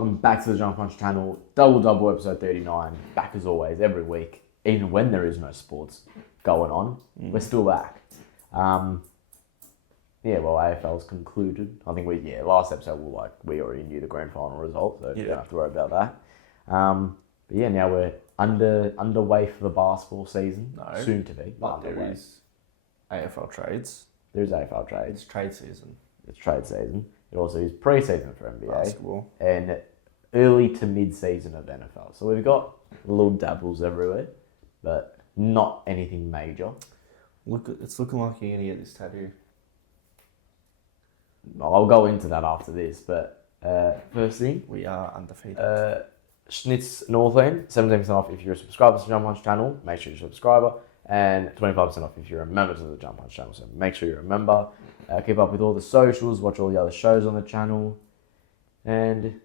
Welcome back to the Jump Punch channel. Double episode 39. Back as always, every week. Even when there is no sports going on, we're still back. AFL's concluded. I think last episode we already knew the grand final result, so you don't have to worry about that. Now we're underway for the basketball season. No, soon to be. But there is AFL trades. There's AFL trades. It's trade season. It's trade season. It also is pre-season for NBA. Basketball. And early to mid-season of NFL. So we've got little dabbles everywhere, but not anything major. It's looking like you're going to get this tattoo. I'll go into that after this, but first thing... We are undefeated. Schnitz Northland, 17% off if you're a subscriber to the Jump Punch channel. Make sure you're a subscriber. And 25% off if you're a member to the Jump Punch channel. So make sure you're a member. Keep up with all the socials. Watch all the other shows on the channel. And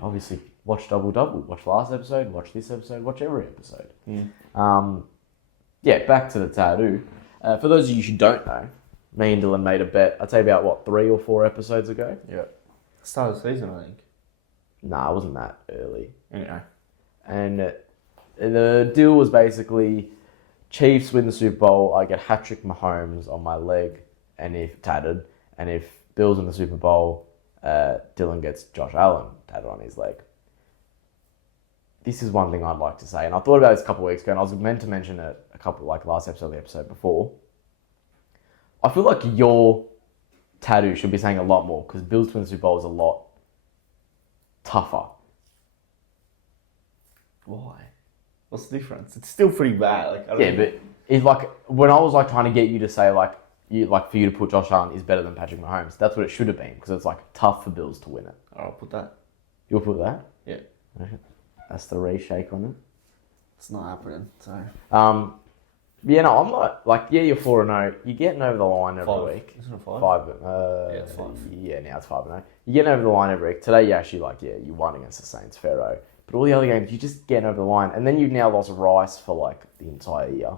obviously watch Double. Watch last episode. Watch this episode. Watch every episode. Back to the tattoo. For those of you who don't know, me and Dylan made a bet. I'd say about 3 or 4 episodes ago. Yeah. Start of the season, I think. Nah, it wasn't that early. Anyway. And the deal was basically Chiefs win the Super Bowl, I get hat-trick Mahomes on my leg, and if Bills win the Super Bowl, Dylan gets Josh Allen tatted on his leg. This is one thing I'd like to say, and I thought about this a couple of weeks ago, and I was meant to mention it a couple, last episode, the episode before. I feel like your tattoo should be saying a lot more, because Bills to win the Super Bowl is a lot tougher. Why? What's the difference? It's still pretty bad. But it's when I was trying to get you to say for you to put Josh Allen is better than Patrick Mahomes. That's what it should have been, because it's tough for Bills to win it. I'll put that. You'll put that? Yeah. Okay. That's the reshake on it. It's not happening. So. I'm not you're 4-0. You're getting over the line every week. Isn't it 5? 5. It's 5. Yeah, now it's 5-0. You're getting over the line every week. Today, you actually you won against the Saints, Pharaoh. But all the other games, you're just getting over the line. And then you've now lost Rice for the entire year.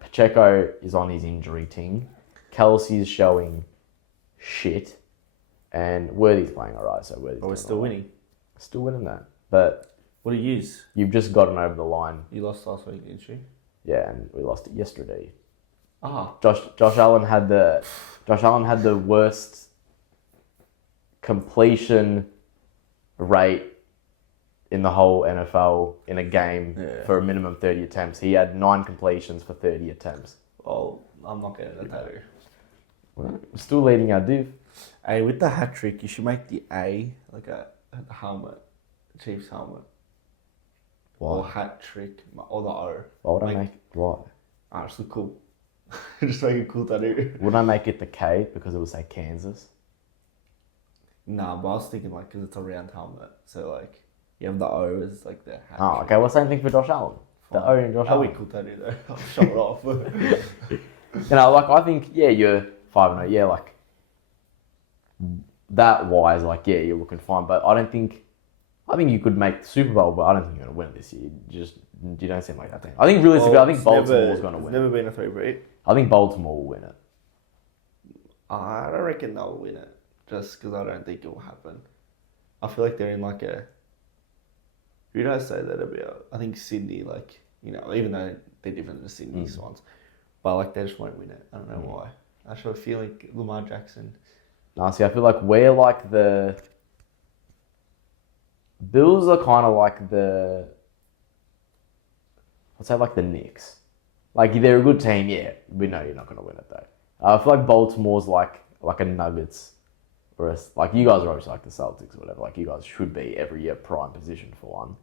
Pacheco is on his injury ting. Kelsey is showing shit. And Worthy's playing alright, so Worthy's But we're still winning. Still winning that. But what do you use? You've just gotten over the line. You lost last week, didn't you? Yeah, and we lost it yesterday. Josh Allen had the worst completion rate in the whole NFL in a game for a minimum 30 attempts. He had 9 completions for 30 attempts. Well, I'm not getting that tattoo. Well, we're still leading our div. Hey, with the hat trick, you should make the A a helmet, a Chiefs helmet. Why? Or hat trick, or the O. Why would I make it? Why? It's look cool. Just make it cool tattoo. Would I make it the K because it would say Kansas? Nah, but I was thinking because it's a round helmet, so you have the O as the hat. Oh, okay. Well, same thing for Josh Allen. Fine. The O in Josh Allen. That'd be cool tattoo though. I'll show it off. I think you're 5-0. Yeah, that wise, you're looking fine. But I think you could make the Super Bowl, but I don't think you're gonna win it this year. You don't seem like that thing. I think realistically, I think Baltimore's gonna win. It's never been a 3-beat. I think Baltimore will win it. I don't reckon they'll win it, just because I don't think it will happen. I feel like they're in a... Who did I say that about? I think Sydney, even though they're different than the Sydney Swans, but they just won't win it. I don't know why. I should feel like Lamar Jackson. No, see, I feel like we're the... Bills are kind of I'd say the Knicks. They're a good team, yeah. We know you're not going to win it though. I feel like Baltimore's like a Nuggets, or you guys are obviously the Celtics or whatever. You guys should be every year prime position for one.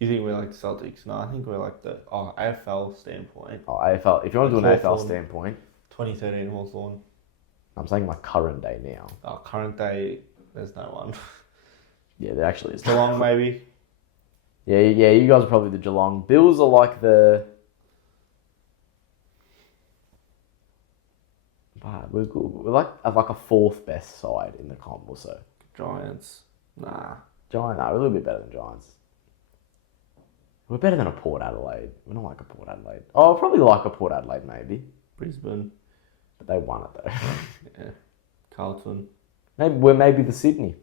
You think we're the Celtics? No, I think we're the AFL standpoint. Oh, AFL. If you want to do an AFL standpoint, 2013 Hawthorn. I'm saying current day now. Current day, there's no one. Yeah, there actually is. Geelong maybe. Yeah, you guys are probably the Geelong. Bills are the... We're good. We're a 4th best side in the comp or so. Giants. Nah. We're a little bit better than Giants. We're better than a Port Adelaide. We're not a Port Adelaide. Oh, probably a Port Adelaide maybe. Brisbane. But they won it though. Yeah. Carlton. We're maybe the Sydney.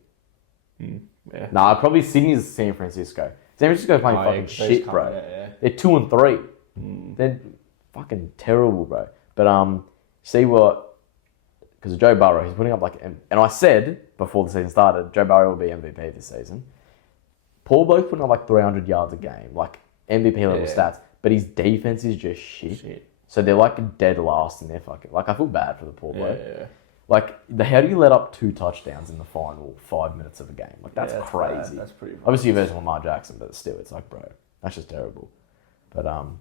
Yeah. Nah, probably Sydney's San Francisco. San Francisco playing fucking shit, bro. They're 2-3. They're fucking terrible, bro. But see what? Because Joe Burrow, he's putting up like, and I said before the season started, Joe Burrow will be MVP this season. Paul Bloke's putting up like 300 yards a game, like MVP level stats, but his defense is just shit. So they're like dead last, and they're fucking like, I feel bad for the Paul Bloke. Yeah. Like, how do you let up 2 touchdowns in the final 5 minutes of a game? Like, that's crazy. That's pretty bad. Obviously, versus Lamar Jackson, but still, it's like, bro, that's just terrible. But, I'm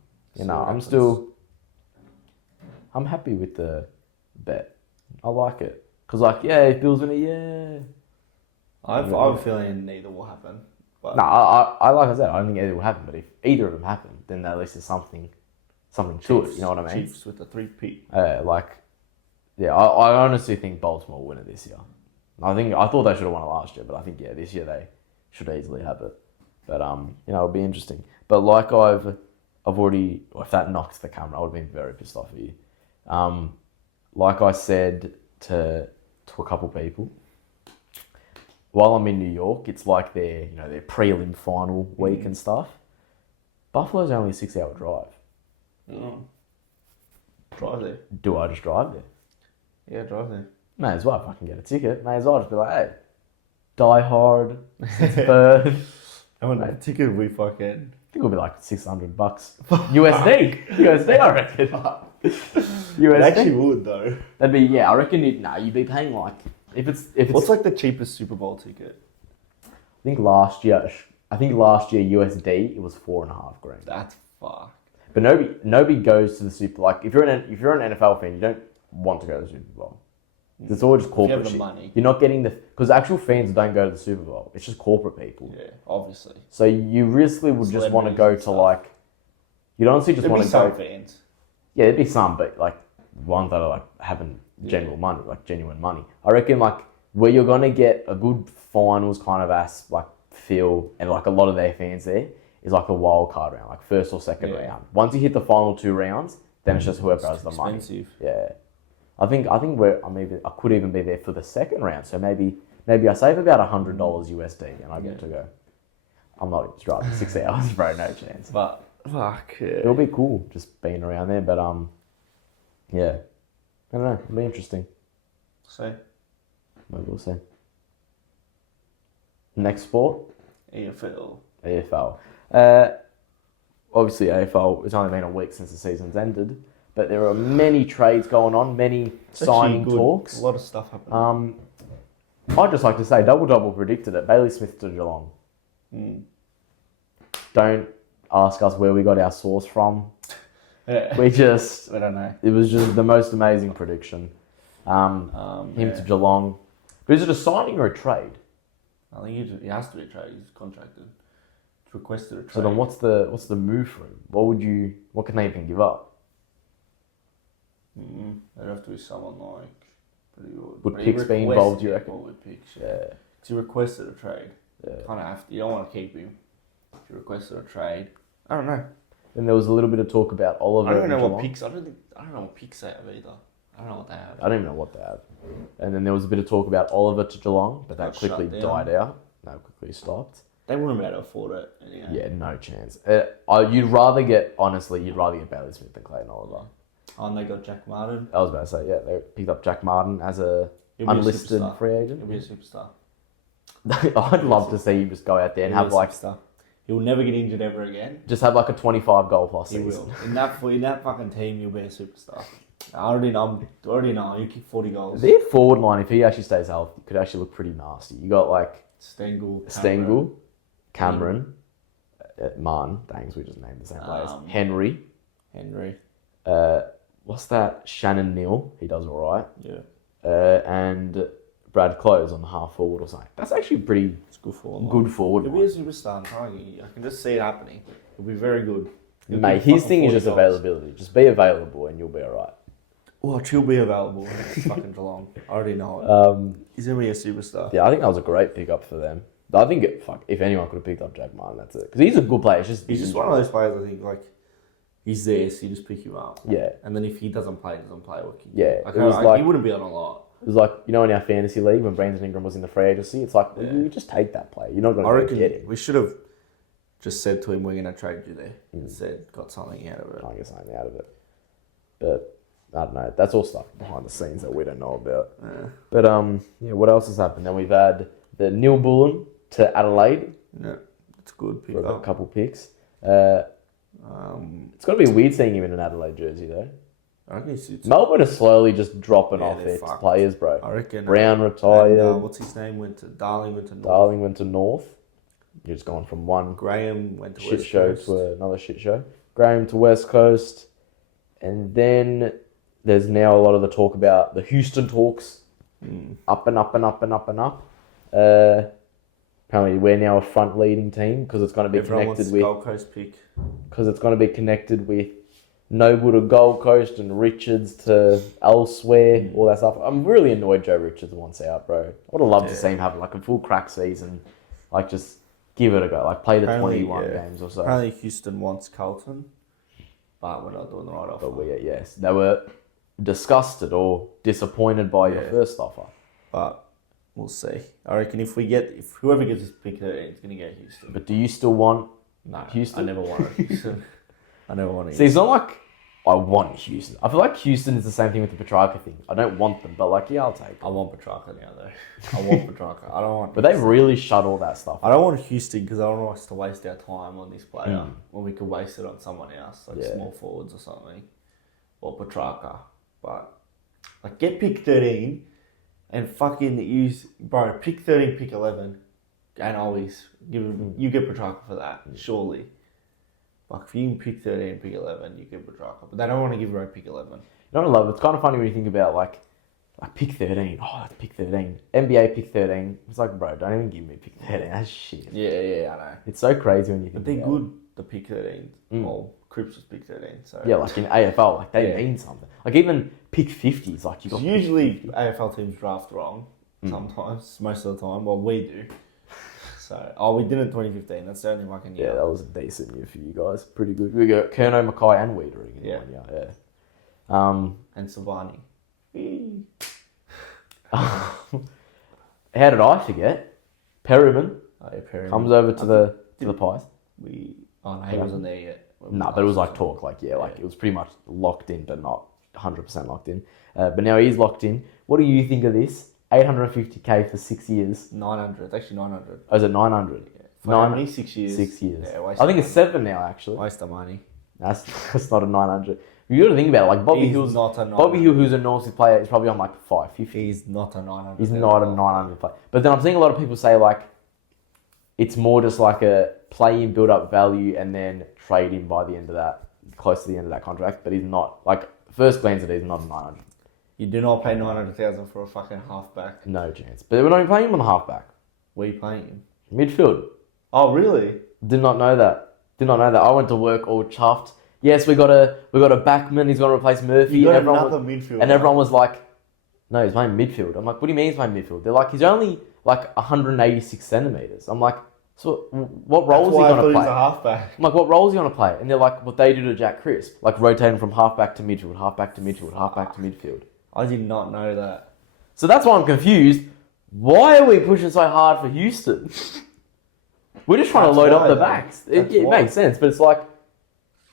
happy with the bet. I like it. Because, like, if Bills win it, I have a feeling neither will happen. But No, I like I said, I don't think either will happen. But if either of them happen, then at least there's something to it. You know what I mean? Chiefs with the 3-peat. I honestly think Baltimore will win it this year. I thought they should have won it last year, but I think this year they should easily have it. But it'll be interesting. But like I've already, if that knocks the camera, I would have been very pissed off at you. Like I said to a couple people, while I'm in New York, it's like their prelim final week and stuff. Buffalo's only a 6-hour drive. Oh. Drive there. Do I just drive there? Yeah, drive there. May as well fucking get a ticket. May as well just be like, hey, Die Hard, Perth. And when that ticket we fucking... I think it'll be like $600 USD, I reckon. USD. It actually would though. That'd be I reckon you'd be paying like if it's What's like the cheapest Super Bowl ticket? I think last year USD it was $4,500. That's fucked. But nobody goes to the Super. Like if you're an NFL fan, you don't want to go to the Super Bowl. It's all just corporate shit. Money. You're not getting because actual fans don't go to the Super Bowl. It's just corporate people. Yeah, obviously. So you really would just want to go to like. You'd honestly just want to go. There'd be some fans. Yeah, there'd be some, but like ones that are like having genuine money. I reckon like where you're gonna get a good finals kind of feel, and like a lot of their fans there is like a wild card round, like first or second round. Once you hit the final 2 rounds, then it's just whoever has the money. Yeah. I think I could even be there for the second round. So maybe I save about $100 USD and I get to go. I'm not driving 6 hours, bro. No chance. But fuck, it'll be cool just being around there. But I don't know. It'll be interesting. So Maybe we'll see. Next sport. AFL. Obviously AFL. It's only been a week since the season's ended. But there are many trades going on, many signing talks. A lot of stuff happening. I'd just like to say, Double predicted it. Bailey Smith to Geelong. Don't ask us where we got our source from. We don't know. It was just the most amazing prediction. Him to Geelong. But is it a signing or a trade? I think he has to be a trade. He's contracted. He's requested a trade. So then what's the move for him? What can they even give up? There'd have to be someone like pretty good. Would picks be involved, do you reckon? With picks, yeah. Because he requested a trade. Yeah. Kind of have to. You don't want to keep him. If you requested a trade, I don't know. Then there was a little bit of talk about Oliver. I don't know what picks. I don't know what picks they have either. I don't know what they have. I don't even know what they have. And then there was a bit of talk about Oliver to Geelong, but that quickly died out. That quickly stopped. They wouldn't be able to afford it anyway. Yeah, no chance. You'd rather get Bailey Smith than Clayton Oliver. Oh, and they got Jack Martin. I was about to say, they picked up Jack Martin as a unlisted free agent. He'll be a superstar. I'd love to see him just go out there and have like... He'll never get injured ever again. Just have like a 25 goal plus season. He will. In that fucking team, you'll be a superstar. I already know. You kick 40 goals. Their forward line, if he actually stays healthy, could actually look pretty nasty. You got like... Stengel, Cameron, Martin. Thanks, we just named the same players. Henry. What's that? Shannon Neal. He does all right. Yeah. And Brad Close on the half forward or something. That's actually pretty... It's good forward. Good forward. He'll be a superstar. I can just see it happening. He'll be very good. Mate, his thing is just availability. Just be available and you'll be all right. Well, he'll be available. Fucking Geelong. I already know it. He's going to be a superstar. Yeah, I think that was a great pickup for them. I think, if anyone could have picked up Jack Martin, that's it. Because he's a good player. He's just one of those players, I think, like, he's there, so you just pick him up. Yeah. And then if he doesn't play, he doesn't play. Yeah. He wouldn't be on a lot. It was like, you know, in our fantasy league when Brandon Ingram was in the free agency, it's like, well, you just take that player. You're not going to get him. We should have just said to him, we're going to trade you there. Instead, got something out of it. I get something out of it. But I don't know. That's all stuff behind the scenes that we don't know about. But yeah, what else has happened? Then we've had the Neil Bullen to Adelaide. Yeah, it's good pick for up. a couple picks. It's got to be weird seeing him in an Adelaide jersey though. I reckon he suits Melbourne is slowly just dropping off they're its fucked. players, bro. I reckon. Brown retired. And, what's his name? Darling went to North. Darling went to North. You're just going from one Graham went to shit West show Coast. to another shit show. Graham to West Coast. And then there's now a lot of the talk about the Houston talks. Up and up and up and up and up. Apparently we're now a front leading team because it's going to be connected with Gold Coast pick. Because it's going to be connected with Noble to Gold Coast and Richards to elsewhere, all that stuff. I'm really annoyed Joe Richards wants out, bro. I would have loved to see him have like a full crack season, like just give it a go, like play the 21 games or so. Apparently Houston wants Carlton, but we're not doing the right offer. But yes, they were disgusted or disappointed by your first offer. But we'll see. I reckon if whoever gets this pick 13 is going to get Houston. But do you still want No, Houston? I never wanted Houston. I never wanted See, it's not like I want Houston. I feel like Houston is the same thing with the Petrarca thing. I don't want them, but like, yeah, I'll take it. I want Petrarca now, though. I want Petrarca. I don't want... But they've really shut all that stuff. I don't want Houston because I don't want us to waste our time on this player when we could waste it on someone else, like small forwards or something. Or Petrarca. But, like, get pick 13 and fucking use... Bro, pick 13, pick 11. And always give him... You get Petrarca for that, surely. Like, if you can pick 13, pick 11, you get Petrarca. But they don't want to give away pick 11. You know what I love? It's kind of funny when you think about, like pick 13. Oh, that's pick 13. NBA pick 13. It's like, bro, don't even give me pick 13. That's shit. Yeah, I know. It's so crazy when you think But they're about good, the pick 13. Well, Cripps was pick 13, so... Yeah, like in AFL, like they mean something. Like even pick 50s, like you got... Usually AFL teams draft wrong, sometimes, most of the time. Well, we do. So, we did it in 2015. That's the only fucking year. Yeah, that was a decent year for you guys. Pretty good. We got Kerno, Mackay and Wiedering in 1 year. Yeah. And Savani. How did I forget? Perryman Perryman. comes over to the Pies. He wasn't there yet. No, but it was like talk, it was pretty much locked in, but not 100% locked in. But now he's locked in. What do you think of this? 850k for 6 years. 900. It's actually 900. Oh, is it 900? Yeah. For how many? 6 years? 6 years. Yeah, I think it's 7 now, actually. Waste of money. That's not a 900. You got to think about it. Like Bobby Hill's not a 900. Bobby Hill, who's a North player, is probably on like 550. He's not a 900. He's not a 900 player. But then I'm seeing a lot of people say like it's more just like a play in, build up value, and then trade him by the end of that, close to the end of that contract. But he's not, like, first glance at it, he's not a 900. You do not pay 900,000 for a fucking halfback. No chance. But we're not even playing him on the halfback. Where are you playing him? Midfield. Oh, really? Did not know that. I went to work all chuffed. Yes, we got a backman. He's going to replace Murphy. You got and another midfielder. And everyone was like, no, he's playing midfield. I'm like, what do you mean he's playing midfield? They're like, he's only like 186 centimeters. I'm like, so what role is he going to play? He's a halfback. I'm like, what role is he going to play? And they're like, what they do to Jack Crisp, like rotating from halfback to midfield, halfback to midfield, halfback to midfield. I did not know that. So that's why I'm confused. Why are we pushing so hard for Houston? We're just trying to load up the backs. It makes sense, but it's like,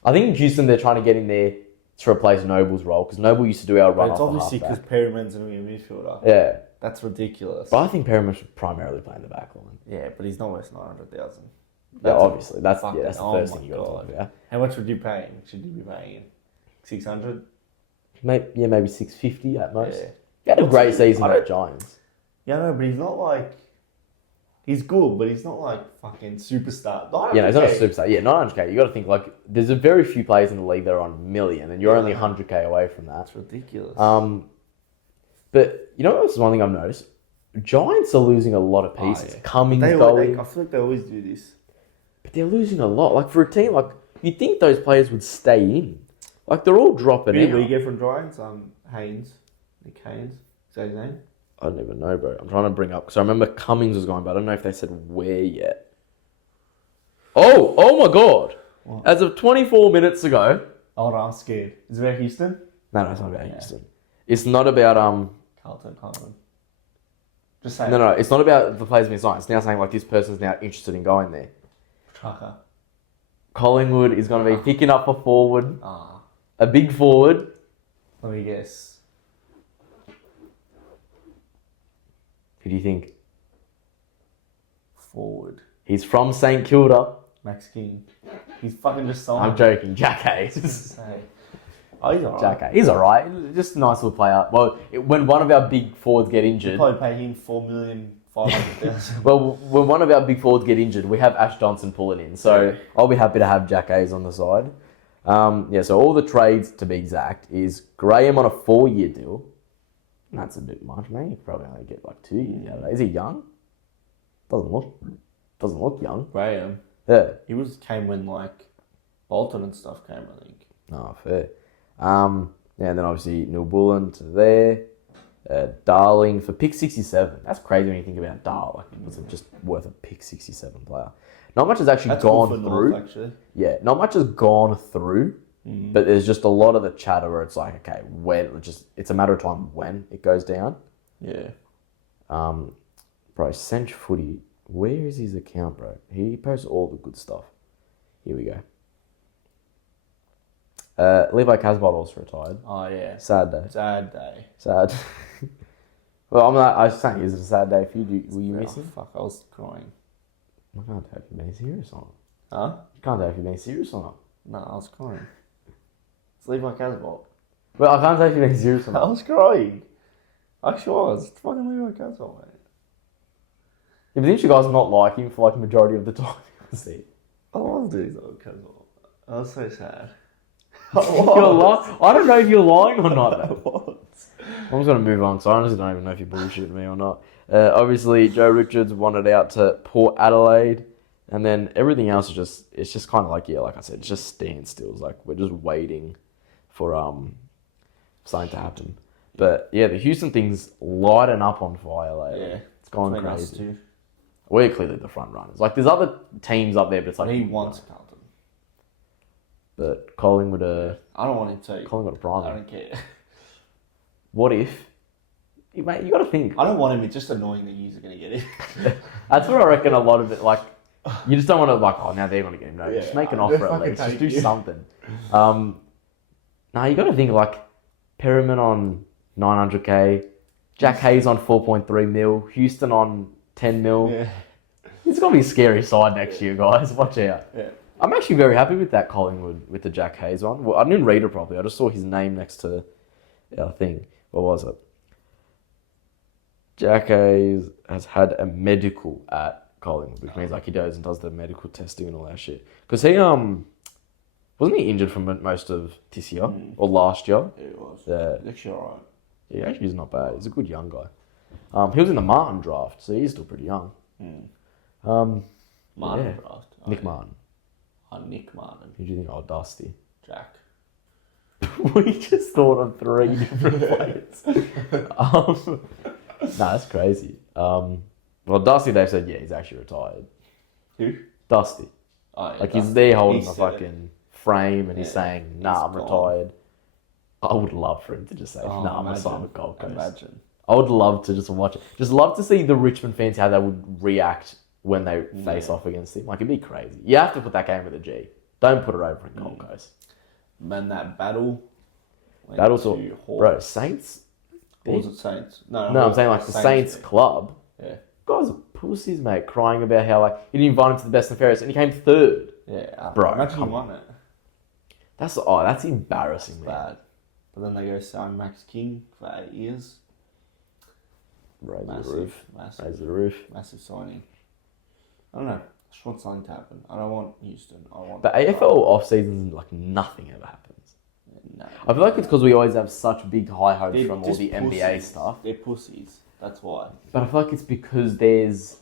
I think Houston, they're trying to get in there to replace Noble's role, because Noble used to do our run off the halfback. It's obviously because Perryman's going to be a midfielder. Yeah. That's ridiculous. But I think Perryman should primarily play in the back line. Yeah, but he's not worth 900,000. Yeah, obviously. That's the first thing you got to talk about. How much would you pay him? Should you be paying him? 600? Maybe 650 at most. Yeah. He had a great season at Giants. Yeah, no, but he's not like... He's good, but he's not like fucking superstar. Yeah, no, he's not a superstar. Yeah, 900k. You got to think like there's a very few players in the league that are on a million, and you're only 100k away from that. That's ridiculous. But you know what's one thing I've noticed? Giants are losing a lot of pieces. Cummings going. I feel like they always do this. But they're losing a lot. Like for a team, like you'd think those players would stay in. Like they're all dropping out. Who you get from Giants? Nick Haynes. Is that his name? I don't even know, bro. I'm trying to bring up because I remember Cummings was going, but I don't know if they said where yet. Oh my God! What? As of 24 minutes ago. Oh, I'm scared. Is it about Houston? No, it's not about Houston. It's not about Carlton, Collingwood. Just saying. No, it's not about the players being signed. It's now saying like this person's now interested in going there. Trucker. Collingwood is going to be picking up a forward, Ah. a big forward. Let me guess. Who do you think? Forward. He's from St Kilda. Max King. He's fucking just signed. I'm joking. Jack Hayes. Oh, he's alright. Jack Hayes. He's alright. Just a nice little player. Well, when one of our big forwards get injured... Probably pay him $4,500,000. Well, when one of our big forwards get injured, we have Ash Johnson pulling in. So Yeah. I'll be happy to have Jack Hayes on the side. So all the trades, to be exact, is Graham on a 4-year deal. That's a bit much, mate. You probably only get like 2 years out of that. Is he young? Doesn't look young. Graham. Yeah. He came when like Bolton and stuff came, I think. Oh, fair. And then obviously Neil Bullen to there. Darling for pick 67. That's crazy when you think about Dar. Like, was it just worth a pick 67 player? Not much has actually That's gone all for through. North, actually. Yeah, not much has gone through. But there's just a lot of the chatter where it's like, okay, it's a matter of time when it goes down. Yeah. Bro, Cinch Footy, where is his account, bro? He posts all the good stuff. Here we go. Levi Casbolt also retired. Oh, yeah. Sad day. Sad day. Sad. Well, I was saying, is it a sad day for you? Were you missing? Fuck, I was crying. I can't tell if you're being serious or not. Huh? I can't tell if you're being serious or not. No, I was crying. It's Levi Casbolt. Well, I can't tell if you're being serious or I not. was crying. Actually was. It's fucking Levi Casbolt, mate. Yeah, but didn't you guys not like him for like the majority of the time? See? I love Levi Casbolt. I was so sad. I don't know if you're lying or not. I was. I'm just going to move on, so I honestly don't even know if you're bullshitting me or not. Obviously, Joe Richards wanted out to Port Adelaide, and then everything else is just kind of like, yeah, like I said, it's just standstills. Like, we're just waiting for something to happen. But, yeah, the Houston thing's lighting up on fire lately. Yeah. It's gone Between us crazy. two. We're clearly the front runners. Like, there's other teams up there, but it's like... He wants Carlton. But Collingwood I don't want him to. Collingwood I primary. don't care. What if... Mate, you got to think. I don't want him. It's just annoying that you're going to get him. That's what I reckon a lot of it, like, you just don't want to, like, oh, now they're going to get him. No, Yeah, just make an I'm offer gonna at least. fucking Just do take you. something. You got to think, like, Perriman on 900k, Jack Hayes on 4.3 mil, Houston on 10 mil. Yeah. It's going to be a scary side next year, guys. Watch out. Yeah. I'm actually very happy with that Collingwood, with the Jack Hayes one. Well, I didn't read it properly. I just saw his name next to our thing. What was it? Jack Hayes has had a medical at Collingwood, which means like he goes and does the medical testing and all that shit. Because he wasn't he injured for most of this year or last year? Yeah, it was. Yeah. He's actually alright. Yeah, actually he's not bad. He's a good young guy. He was in the Martin draft, so he's still pretty young. Martin Yeah. draft. Nick Martin. Oh, Nick Martin. Who do you think? Oh, Dusty. Jack. We just thought of 3 different players. That's crazy. Well, Dusty, they've said, yeah, he's actually retired. Who? Dusty. Oh, yeah, Like, Dusty. he's there holding He a said fucking frame and he's Yeah, saying, nah, he's I'm gone. retired. I would love for him to just say, Oh, nah, I'm going to imagine. sign with Gold Coast. Imagine. I would love to just watch it. Just love to see the Richmond fans, how they would react when they face off against him. Like, it'd be crazy. You have to put that game with a G. Don't put it over in Gold Coast. Man, that battle. went That also, to bro, Hawks. Saints? Or was it Saints? No, No, I'm saying like the Saints yeah. club. Yeah. Guys are pussies, mate, crying about how like he didn't invite him to the best and fairest and he came third. Yeah. Bro, Imagine he come won it. That's embarrassing, man. Bad. But then they go sign Max King for 8 years. Raise the Massive. roof. Massive. Raise the roof. Massive signing. I don't know. I just want something to happen. I don't want Houston. I want. But AFL off seasons, like nothing ever happens. No. I feel like it's because we always have such big high hopes They're from all just the NBA pussies. stuff. They're pussies. That's why. But I feel like it's because there's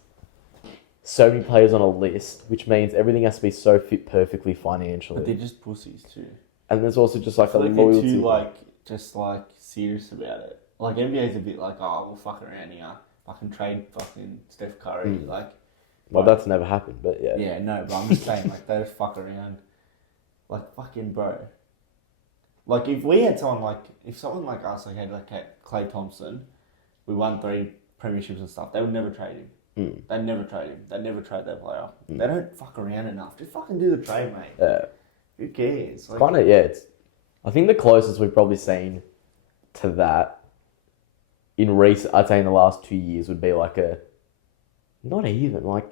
so many players on a list, which means everything has to be so fit perfectly financially. But they're just pussies too. And there's also just like I a feel like they're loyalty. too just serious about it. Like NBA's a bit like, oh, we'll fuck around here. I can trade fucking Steph Curry. Well, that's never happened, but yeah. Yeah, no, but I'm just saying, like, they just fuck around. Like, fucking bro. Like, if we had someone like, if someone like us, like, had like Clay Thompson, we won 3 premierships and stuff, they would never trade him. They'd never trade him. They'd never trade that player. They don't fuck around enough. Just fucking do the trade, mate. Yeah. Who cares? Like, Kind of, yeah. I think the closest we've probably seen to that I'd say in the last 2 years would be like not even, like,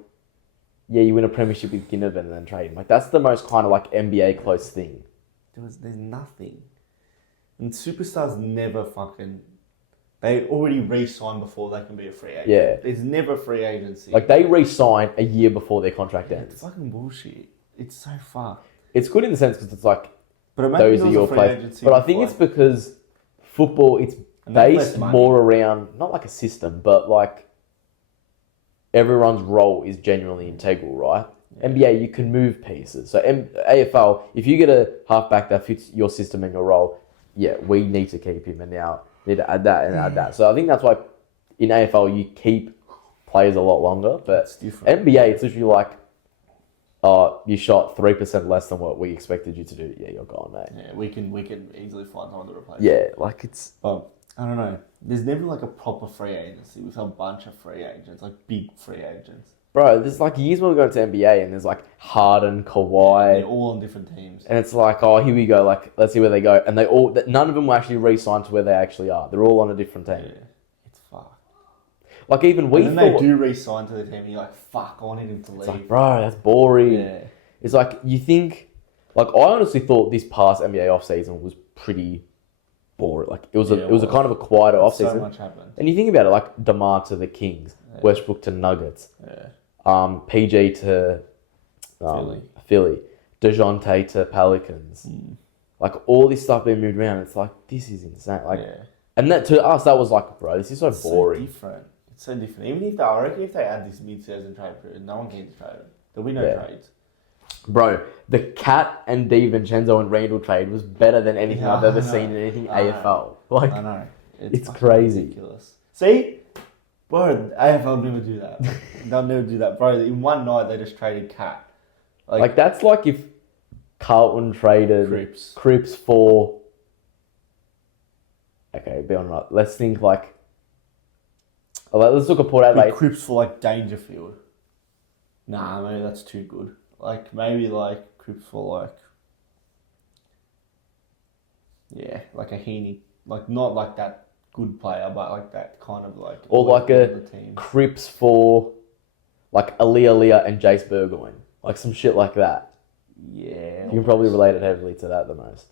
yeah, you win a premiership with Ginnivan and then trade him. Like, that's the most kind of like NBA close thing. There's nothing. And superstars never fucking... They already re-sign before they can be a free agent. Yeah. There's never free agency. Like, they re-sign a year before their contract ends. It's fucking bullshit. It's so fucked. It's good in the sense because it's like, But imagine those are your players. But I think it's because football, it's based more around, not like a system, but like everyone's role is genuinely integral, right? Yeah. NBA, you can move pieces. So AFL, if you get a halfback that fits your system and your role, yeah, we need to keep him and now need to add that and add that. So I think that's why in AFL you keep players a lot longer. But NBA, it's literally like, you shot 3% less than what we expected you to do. Yeah, you're gone, mate. Yeah, we can easily find someone to replace. Yeah, like it's... But I don't know. There's never like a proper free agency with a bunch of free agents, like big free agents. Bro, there's like years when we go to NBA and there's like Harden, Kawhi. Yeah, they're all on different teams. And it's like, oh, here we go. Like, let's see where they go. And none of them will actually re-sign to where they actually are. They're all on a different team. Yeah, it's fucked. Like even we and then they do re-sign to the team and you're like, fuck, I wanted him to leave. It's like, bro, that's boring. Yeah. It's like, you think... Like, I honestly thought this past NBA offseason was pretty boring. Like, it was a kind of a quieter offseason. So much happened. And you think about it, like, DeMar to the Kings, Westbrook to Nuggets, PG to Philly, DeJounte to Pelicans. Like, all this stuff being moved around. It's like, this is insane. Like, and that to us, that was like, bro, this is so boring. It's so different. Even I reckon if they add this mid-season trade period, no one can trade it. There'll be no trades. Bro, the Cat and DiVincenzo and Randall trade was better than anything I've ever seen in anything AFL. Like, I know. It's crazy. Ridiculous. See? Bro, AFL never do that. They'll never do that. Bro, in one night they just traded Cat. Like that's like if Carlton traded Cripps for... Okay, be on right. Let's think like... Let's look at Port Adelaide. Cripps for like Dangerfield. Nah, maybe that's too good. Like, maybe, like, Cripps for, like... Yeah, like a Heaney. Like, not like that good player, but like that kind of, like... Or like a Cripps for, like, Aaliyah and Jace Burgoyne. Like, some shit like that. Yeah. You can probably relate it heavily to that the most.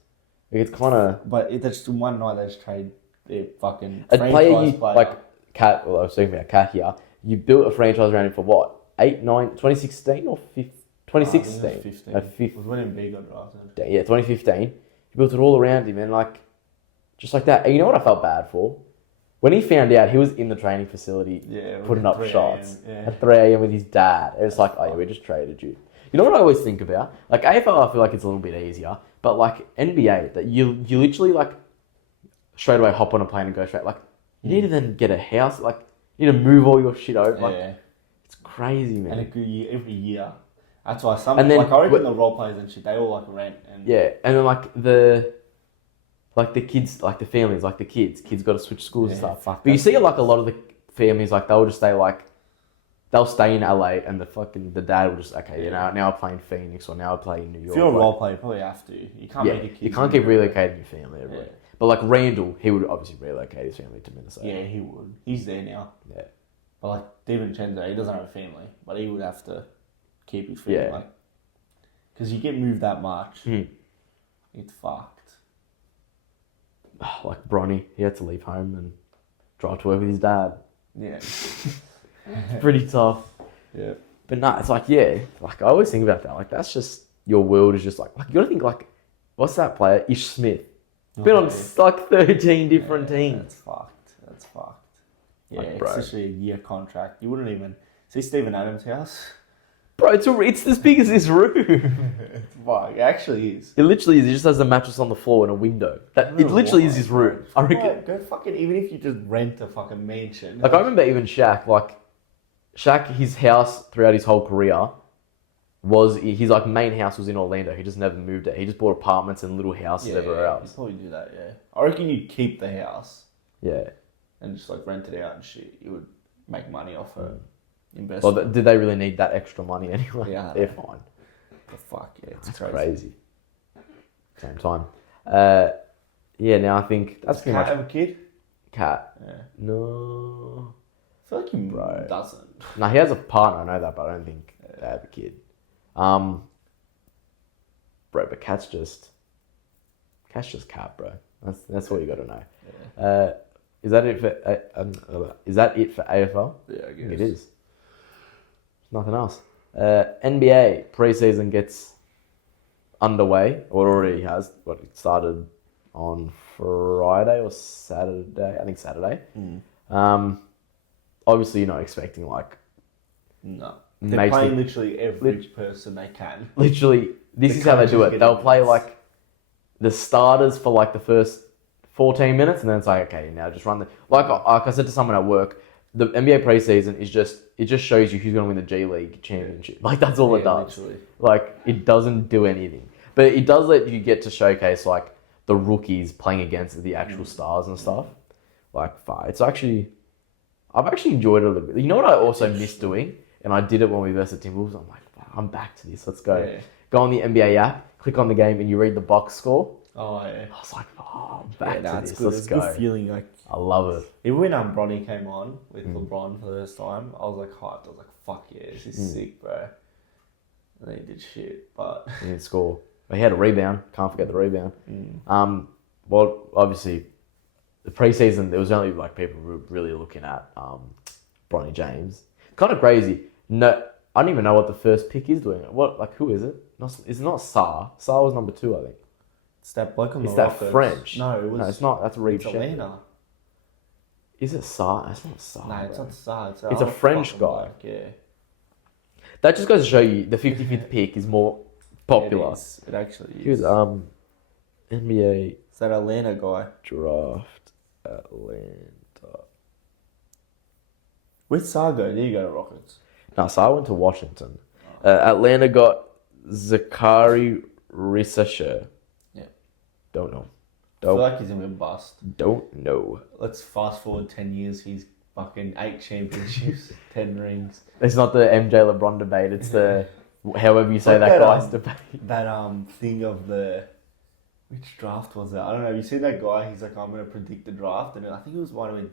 Like, it's kind of... But that's one night they just trade their fucking a player. Like, Cat... Well, I was talking about Cat here. You built a franchise around him for what? 2016 or 15? 2016. It was when MB got drafted. Yeah, 2015. He built it all around him and like, just like that. And you know what I felt bad for? When he found out he was in the training facility putting up shots at 3 a.m. with his dad. It was like, oh yeah, we just traded you. You know what I always think about? Like AFL, I feel like it's a little bit easier. But like NBA, that you literally like straight away hop on a plane and go straight. Like you need to then get a house. Like you need to move all your shit over. Like, it's crazy, man. And every year. That's why some, and then, like, I reckon the role players and shit, they all, like, rent. And and then, like, the kids, like, the families, like, the kids got to switch schools and stuff. But you see, like, a lot of the families, like, they'll just stay, like, they'll stay in LA and the dad will just, okay, you know, now I play in Phoenix or now I play in New York. If you're a role player, you probably have to. You can't make your kids. You can't keep relocating your family everywhere. Yeah. But, like, Randall, he would obviously relocate his family to Minnesota. Yeah, he would. He's there now. Yeah. But, like, DiVincenzo, he doesn't have a family, but he would have to keep his family. Like, because you get moved that much, it's fucked. Like Bronny, he had to leave home and drive to work with his dad. Yeah. It's pretty tough. Yeah. But no, it's like, like I always think about that. Like that's just, your world is just like you gotta think like, what's that player? Ish Smith. Been on like 13 different teams. That's fucked. Yeah, like, especially a year contract. You wouldn't even see Steven Adams' house. Bro, it's as big as this room. Fuck, it actually is. It literally is. He just has a mattress on the floor and a window. It literally is his room. I reckon. Go fucking, even if you just rent a fucking mansion. Like, I remember even Shaq, his house throughout his whole career was, his like main house was in Orlando. He just never moved it. He just bought apartments and little houses everywhere else. You'd probably do that, yeah. I reckon you'd keep the house. Yeah. and just like rent it out and shit, you would make money off her Well, investment. did they really need that extra money anyway? Yeah, I They're know. fine. The fuck, yeah, it's That's crazy. crazy. Same time. Yeah, now I think that's Does pretty Kat much have a kid? Cat. Yeah. No. I feel like he Bro. doesn't. No, he has a partner, I know that, but I don't think they have a kid. Bro, but Cat's just Cat, bro. That's all you got to know. Yeah. Is that it for AFL? Yeah, I I guess. think it is. Nothing else. NBA preseason gets underway, or it already has. But it started on Friday or Saturday. I think Saturday. Obviously, you're not expecting like No. They're Makes playing the- literally every person they can. literally. This The is how they do coaches it. They'll get play it. like the starters for like the first 14 minutes, and then it's like, okay, now just run the like I said to someone at work. The NBA preseason is just shows you who's going to win the G League championship. Like that's all it does. Literally. Like it doesn't do anything, but it does let you get to showcase like the rookies playing against the actual stars and stuff. Like, it's actually, I've actually enjoyed it a little bit. You know what I also miss doing, and I did it when we versus Timberwolves. I'm like, wow, I'm back to this. Let's go. Yeah. Go on the NBA app, click on the game, and you read the box score. Oh yeah. I was like, oh, I'm back to It's this. good. Let's It's a go. good feeling. Like I love it. even when Bronny came on with LeBron for the first time, I was like hyped. I was like, fuck yeah, this is sick, bro. And then he did shit, but He didn't score. But he had a rebound. Can't forget the rebound. Well, obviously, the preseason, there was only like people who were really looking at Bronny James. Kind of crazy. No, I don't even know what the first pick is doing. Who is it? It's not Sarr. Sarr was number 2, I think. it's that bloke on It's the that Rockets. French. No, it was. No, it's not. That's Reeve It's Shepherd. Atlanta. Is it Sarr? It's not Sarr. No, it's bro. not Sarr. It's, It's a other French fucking guy. bloke, yeah. That just goes to show you the 55th pick is more popular. It is. It actually is. Here's NBA It's that Atlanta guy. draft Atlanta. Where'd Sarr go? Did he go to Rockets? No, so I went to Washington. Atlanta got Zachary Rissacher. Yeah. Don't know. I feel Don't, like he's gonna be a bust. don't know. Let's fast forward 10 years. He's fucking 8 championships, 10 rings. It's not the MJ LeBron debate. It's the however you say Like that that, guy's debate. That thing of the which draft was that? I don't know. Have you seen that guy? He's like, I'm gonna predict the draft, and I think it was one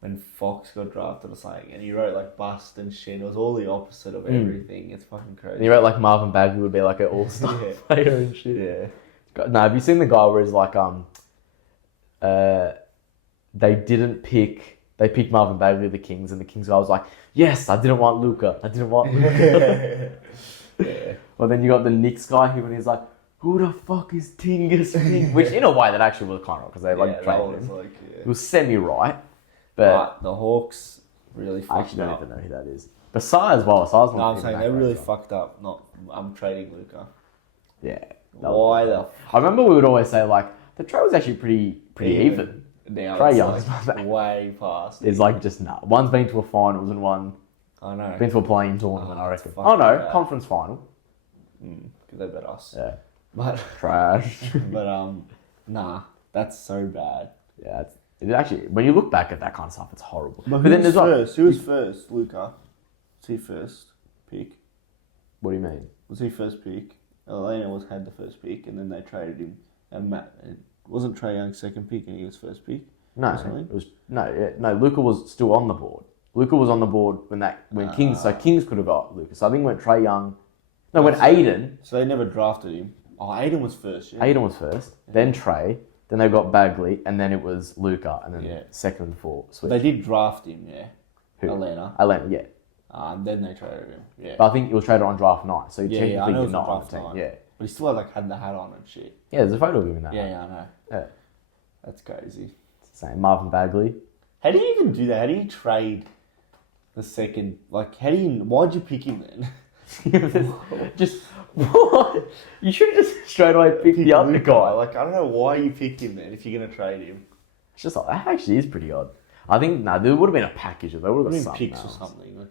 when Fox got drafted or something, and he wrote like bust and shit. It was all the opposite of everything. It's fucking crazy. And he wrote like Marvin Bagley would be like an all-star Yeah. player and shit. Yeah. No, have you seen the guy where he's like they didn't pick. They picked Marvin Bagley, the Kings, and the Kings guy was like, yes, I didn't want Luka. I didn't want Luka. Yeah. Well, then you got the Knicks guy who, when he's like, who the fuck is Tingus Ting? Which, in a way, that actually was kind of, because they Yeah, like that traded was him. like, It was semi-right, but the Hawks really I fucked actually don't up. even know who that is. But Sai as well. Sai's not No, I'm even saying that they great, really though. fucked up. I'm trading Luka. Yeah. Why the I remember we would always say, like, the trade was actually pretty even. Now Trae it's Young's like not that. way past. It's like just, nah. One's been to a finals and one I know. been to a playing tournament, I it's reckon. fucking Oh, no. bad. Conference final. Because they bet us. Yeah. But Trash. nah, that's so bad. Yeah, it's actually, when you look back at that kind of stuff, it's horrible. But then there's one. first? Who was first? Luka. Was he first pick? What do you mean? Was he first pick? Atlanta had the first pick, and then they traded him. And it wasn't Trae Young's second pick, and he was first pick. No, Personally? it was no. Luka was still on the board. Luka was on the board when Kings. So Kings could have got Luka. So I think when Trae Young, when Aiden. So they never drafted him. Oh, Aiden was first. Yeah. Aiden was first, then Trae, then they got Bagley, and then it was Luka, and then Yeah. second and fourth. Switch. They did draft him, yeah. Who? Atlanta. Yeah. Then they traded him. Yeah. But I think it was traded on draft night, so Yeah, technically I know it you're was not on on the draft team. night. Yeah. But he still had the hat on and shit. Yeah, there's a photo of him in that. Yeah, I know. Yeah. That's crazy. It's the same. Marvin Bagley. How do you even do that? How do you trade the second? Like, why'd you pick him then? Just what? You should have just straight away picked the other Luka. guy. Like, I don't know why you picked him then if you're going to trade him. It's just like, that actually is pretty odd. I think there would have been a package of. They would have got something Picks or else. something. Like.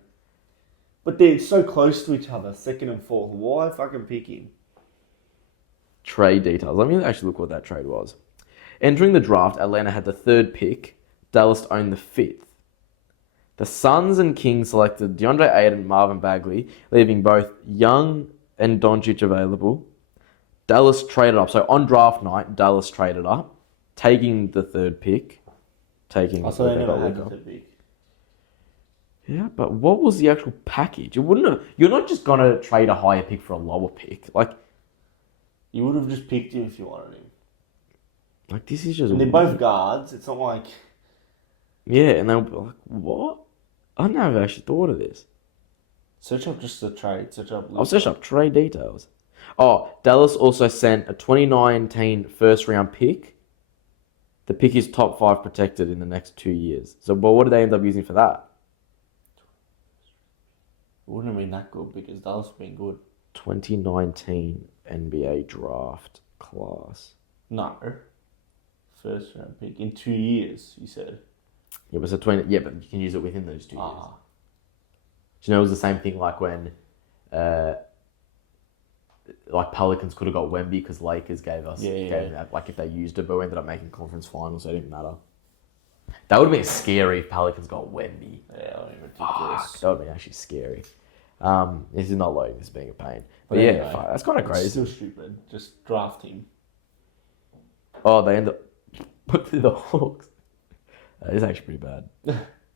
But they're so close to each other, second and fourth. Why fucking pick him? Trade details. Let me actually look what that trade was. Entering the draft, Atlanta had the third pick, Dallas to own the fifth. The Suns and Kings selected DeAndre Ayton and Marvin Bagley, leaving both Young and Doncic available. Dallas traded up. So on draft night, Dallas traded up, taking the third pick. I thought they never had the third pick. Yeah, but what was the actual package? You're not just gonna trade a higher pick for a lower pick. You would have just picked him if you wanted him. This is just. And they're both guards. It's not like. Yeah, and they'll be like, "What? I never actually thought of this." Search up just the trade. Search up. I'll search up trade details. Oh, Dallas also sent a 2019 first round pick. The pick is top 5 protected in the next 2 years. So, what did they end up using for that? It wouldn't have been that good because Dallas would have been good. 2019 NBA draft class. No. First round pick in 2 years, you said. Yeah, but but you can use it within those 2 years. Do you know it was the same thing like when, Pelicans could have got Wemby because Lakers gave that. Like if they used it, but we ended up making conference finals, so it didn't matter. That would have been scary if Pelicans got Wemby. Yeah, that would be ridiculous. That would have been actually scary. This is not loading. This being a pain. But anyway, that's kind of crazy. It's still stupid. Just draft him. Oh, they end up put through the Hawks. It's actually pretty bad.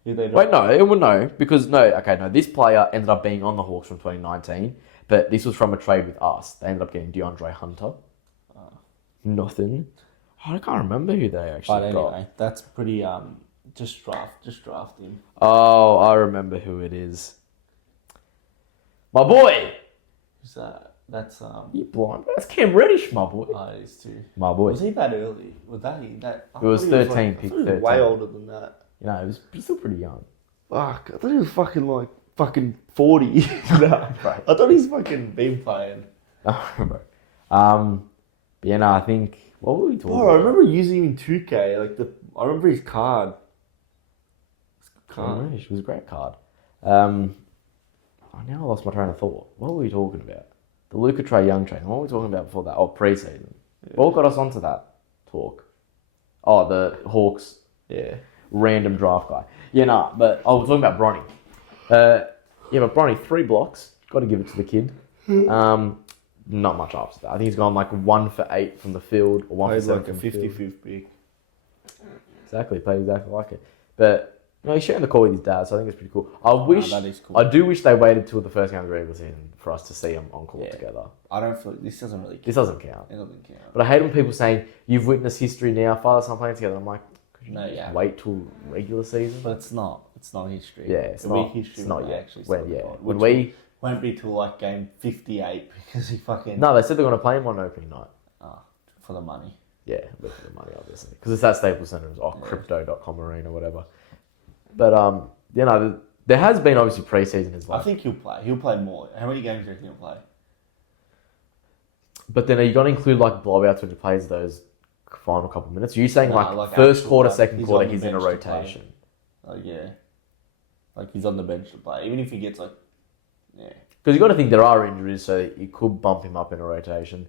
Wait, no, because this player ended up being on the Hawks from 2019, but this was from a trade with us. They ended up getting DeAndre Hunter. Nothing. I can't remember who they actually got. Anyway, that's pretty. Just draft him. Oh, I remember who it is. My boy. Who's that? That's You blind? That's Cam Reddish, my boy. Oh, it is too. My boy. Was he that early? Was that he? It was 13. Pick 13. Way older than that. He was still pretty young. Fuck! I thought he was fucking 40. No, I thought he's fucking been playing. Bro. I think. What were we talking about? I remember using him in 2K. I remember his card. It was a great card. Now I lost my train of thought. What were we talking about? The Luka Trae Young train. What were we talking about before that? Oh, preseason. Yeah. What got us onto that talk? Oh, the Hawks. Yeah. Random draft guy. But I was talking about Bronny. But Bronny, 3 blocks. Got to give it to the kid. Not much after that. I think he's gone 1 for 8 from the field, or 1 for 7 from the field. 55th pick. Exactly, played exactly like it. But he's sharing the call with his dad, so I think it's pretty cool. That is cool. I do wish they waited till the first game of the regular season for us to see them on court together. I don't feel this doesn't really count. This doesn't count. It doesn't count. But I hate when people saying you've witnessed history now, father's not playing together. I'm like, could you wait till regular season? But it's not. It's not history. Yeah, it's not. History. It's not yet. Actually, when we won't be till game 58 because he fucking. No, they said they're going to play him on opening night. For the money. Yeah, for the money, obviously, because it's at Staples Center, Crypto.com Arena, whatever. But there has been obviously preseason as well. I think he'll play. He'll play more. How many games do you reckon he'll play? But then are you going to include blowouts when he plays those final couple of minutes? Are you saying first actual, quarter, second quarter, he's in a rotation? Yeah. He's on the bench to play. Even if he gets Because you got to think there are injuries, so you could bump him up in a rotation.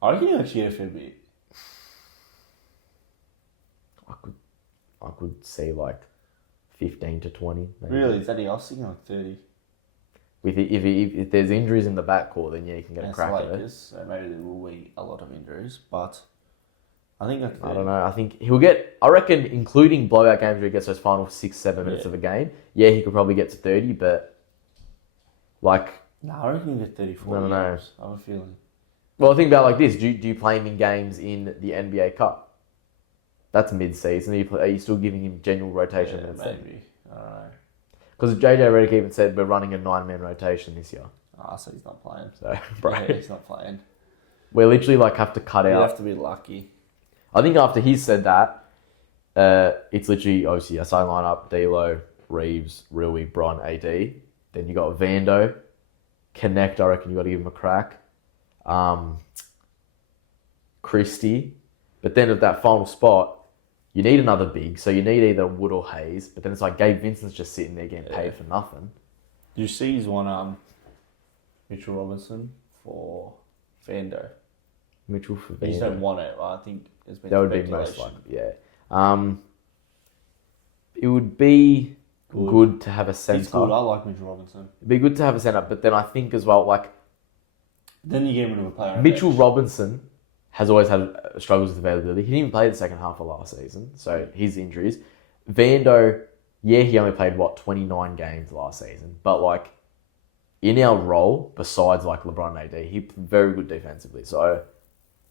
I reckon he'll actually get a fair bit. I could see 15 to 20. Maybe. Really? Is that he? I was thinking 30. If there's injuries in the backcourt, then you can get a crack at it. So maybe there will be a lot of injuries, but I think I don't know. I think he'll get. I reckon, including blowout games where he gets those final 6-7 minutes of a game. Yeah, he could probably get to 30, but no, I reckon he'll get 34. I don't know. I have a feeling. Well, think about it like this: do you play him in games in the NBA Cup? That's mid-season. Are you still giving him general rotation minutes? Maybe. I don't know. Because JJ Redick even said we're running a 9-man rotation this year. So he's not playing. So, bro. Yeah, he's not playing. We literally have to cut out. You have to be lucky. I think after he said that, it's literally obviously a side lineup: D'Lo, Reeves, Rui, Bron, AD. Then you got Vando, Connect. I reckon you got to give him a crack. Christie, but then at that final spot, you need another big. So you need either Wood or Hayes. But then it's Gabe Vincent's just sitting there getting paid for nothing. Did you see his one Mitchell Robinson for Vando? Mitchell for Vando. They just don't want it. I think there's been that would be most likely. Yeah. it would be good to have a He's centre. good. I like Mitchell Robinson. It'd be good to have a centre, but then I think as well, like Then you get rid of a player. Mitchell Robinson has always had struggles with availability. He didn't even play the second half of last season, so his injuries. Vando, yeah, he only played 29 games last season, but like in our role, besides like LeBron and AD, he's very good defensively. So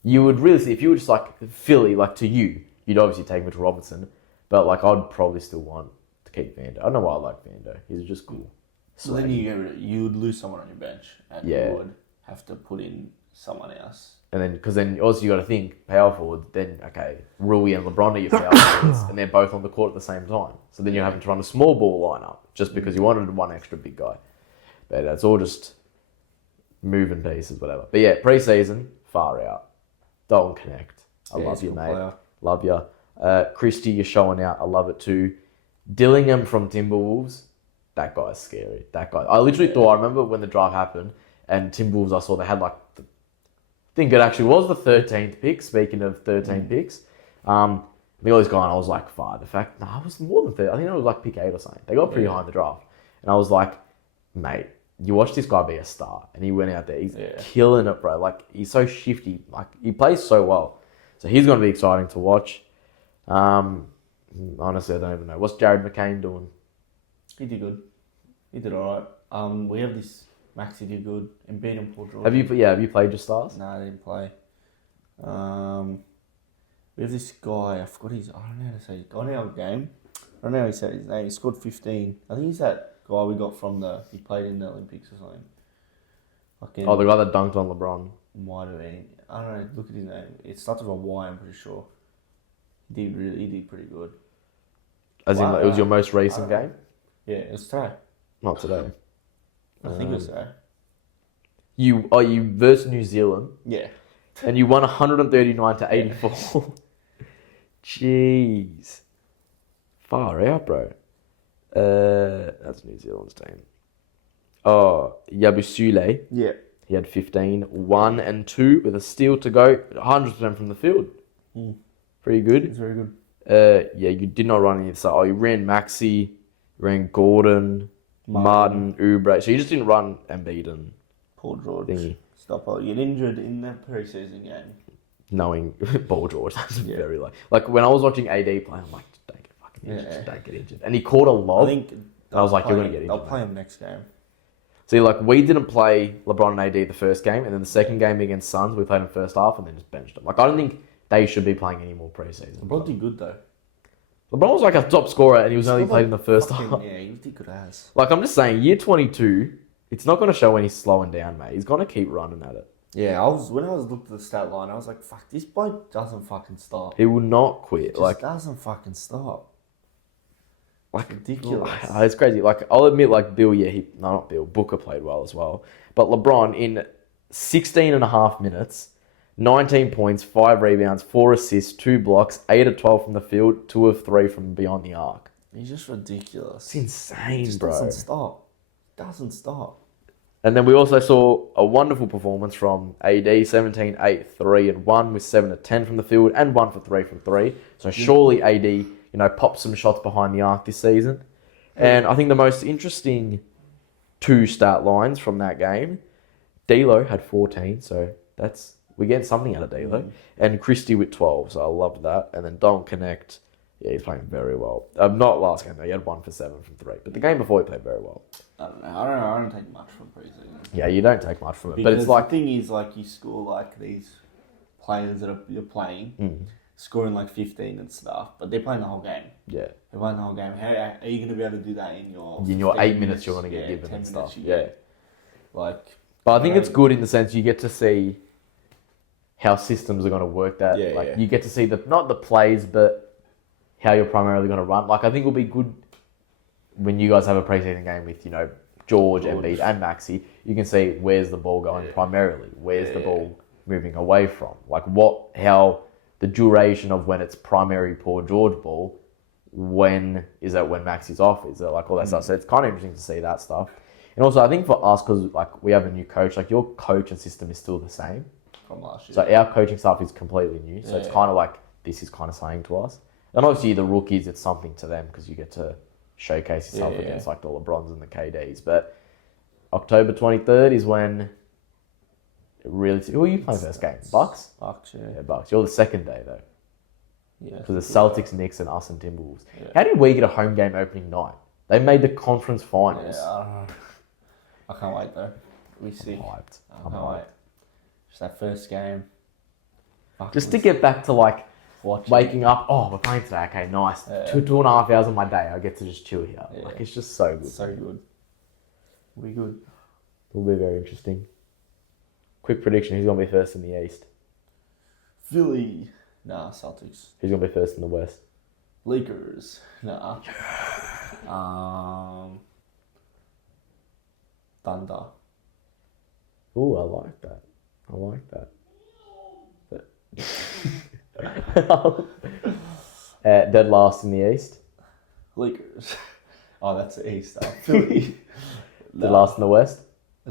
you would really see if you were just like Philly, like to you, you'd obviously take Mitchell Robinson, but like I'd probably still want to keep Vando. I don't know why I like Vando. He's just cool. So then you would lose someone on your bench, and Yeah. you would have to put in someone else. And then, because then also you got to think power forward. Then okay, Rui and LeBron are your power forwards, and they're both on the court at the same time. So then you're having to run a small ball lineup just because you wanted one extra big guy. But that's all just moving pieces, whatever. But yeah, preseason far out. Dalton Connect, I love you, mate. Player. Love you. Christie, you're showing out. I love it too. Dillingham from Timberwolves, that guy's scary. That guy. I literally thought. I remember when the draft happened, and Timberwolves. I saw they had like. I think it actually was the 13th pick. Speaking of 13 picks, they got this guy, and I was like, "Fire!" The fact, no, it was more than 30. I think it was like pick 8 or something. They got pretty high in the draft, and I was like, "Mate, you watch this guy be a star," and he went out there. He's killing it, bro. Like he's so shifty. Like he plays so well. So he's going to be exciting to watch. Honestly, I don't even know. What's Jared McCain doing? He did good. He did alright. We have this Maxi did good. Embiid and Paul George. Have you played your stars? No, I didn't play. We have this guy. I forgot his. I don't know how to say. On our game, I don't know how he said his name. He scored 15. I think he's that guy we got from he played in the Olympics or something. Oh, the guy that dunked on LeBron. Might have been. I don't know. Look at his name. It starts with a Y. I'm pretty sure. He did pretty good. As in, it was your most recent game? Yeah, it was today. Not today. I think it was today. You versus New Zealand, Yeah. and you won 139 to 84. Jeez, far out, bro. That's New Zealand's team. Oh, Yabusele. Yeah. He had 15, 1 and 2 with a steal to go, 100% from the field. Pretty good. It's very good. Yeah, you did not run any of the you ran Maxi, you ran Gordon, Martin, Oubre. So you just didn't run Embiid and Paul George. Thingy. Stop. You get injured in that preseason game. Knowing Paul George, that's very like when I was watching AD play, I'm like, just don't get fucking injured, just don't get injured. And he caught a lob. I think I was like, you're gonna get injured. I'll play him next game. See, like we didn't play LeBron and AD the first game, and then the second game against Suns, we played in the first half and then just benched them. Like I don't think they should be playing any more preseason. LeBron did good though. LeBron was like a top scorer, and he was only played in the first half. Yeah, he did good ass. Like I'm just saying, year 22, it's not going to show any slowing down, mate. He's going to keep running at it. Yeah, when I was looking at the stat line, I was like, "Fuck, this boy doesn't fucking stop. He will not quit. Just doesn't fucking stop." Like ridiculous. It's crazy. Like I'll admit, like not Bill. Booker played well as well, but LeBron in 16 and a half minutes, 19 points, 5 rebounds, 4 assists, 2 blocks, 8 of 12 from the field, 2 of 3 from beyond the arc. He's just ridiculous. It's insane, just bro. Doesn't stop. Doesn't stop. And then we also saw a wonderful performance from AD, 17, 8, 3, and 1 with 7 of 10 from the field and 1 for 3 from 3. So surely AD, popped some shots behind the arc this season. And I think the most interesting 2 stat lines from that game, D'Lo had 14, so we're getting something out of D'Lo. And Christie with 12, so I loved that. And then Don Connect, yeah, he's playing very well. Not last game though, he had 1 for 7 from 3. But the game before he played very well. I don't know. I don't take much from preseason. Yeah, you don't take much from it. Because But it's like the thing is, like, you score like these players you're playing, scoring like 15 and stuff, but they're playing the whole game. yeah. They're playing the whole game. How are you going to be able to do that in your 8 minutes you're going to get given and stuff. Yeah. Like, But I think it's good in the sense you get to see how systems are going to work that. Yeah, like yeah. you get to see not the plays, but how you're primarily going to run. Like I think it'll be good when you guys have a preseason game with, George, Embiid and Maxi. You can see where's the ball going primarily. Where's the ball moving away from? Like how the duration of when it's primary Paul George ball, when Maxi's off? Is it like all that stuff? So it's kind of interesting to see that stuff. And also I think for us, because like we have a new coach, like your coaching system is still the same. from last year. So our coaching staff is completely new. So it's kind of like this is kind of saying to us. And obviously the rookies, it's something to them because you get to showcase yourself Yeah. against like the LeBrons and the KDs. But October 23rd is when it really... Who are you playing first game? Bucks? Bucks, yeah. Yeah, Bucks. You're the second day though. Yeah. Because the Celtics, Knicks and us and Timberwolves. Yeah. How did we get a home game opening night? They made the conference finals. Yeah, I don't know. I can't wait though. We see. I'm hyped. I I'm can't hyped. wait. Just that first game. Fuck, Just it to was get back to like watching. waking up, oh, we're playing today. Okay, nice. Yeah. 2.5 hours of my day, I get to just chill here. Yeah. Like, it's just so good. So good. We good. It'll be very interesting. Quick prediction, who's going to be first in the East? Philly. Nah, Celtics. Who's going to be first in the West? Lakers. Nah. Thunder. Ooh, I like that. I like that. Dead last in the East. Lakers. Oh, that's the East. Philly. Dead last in the West.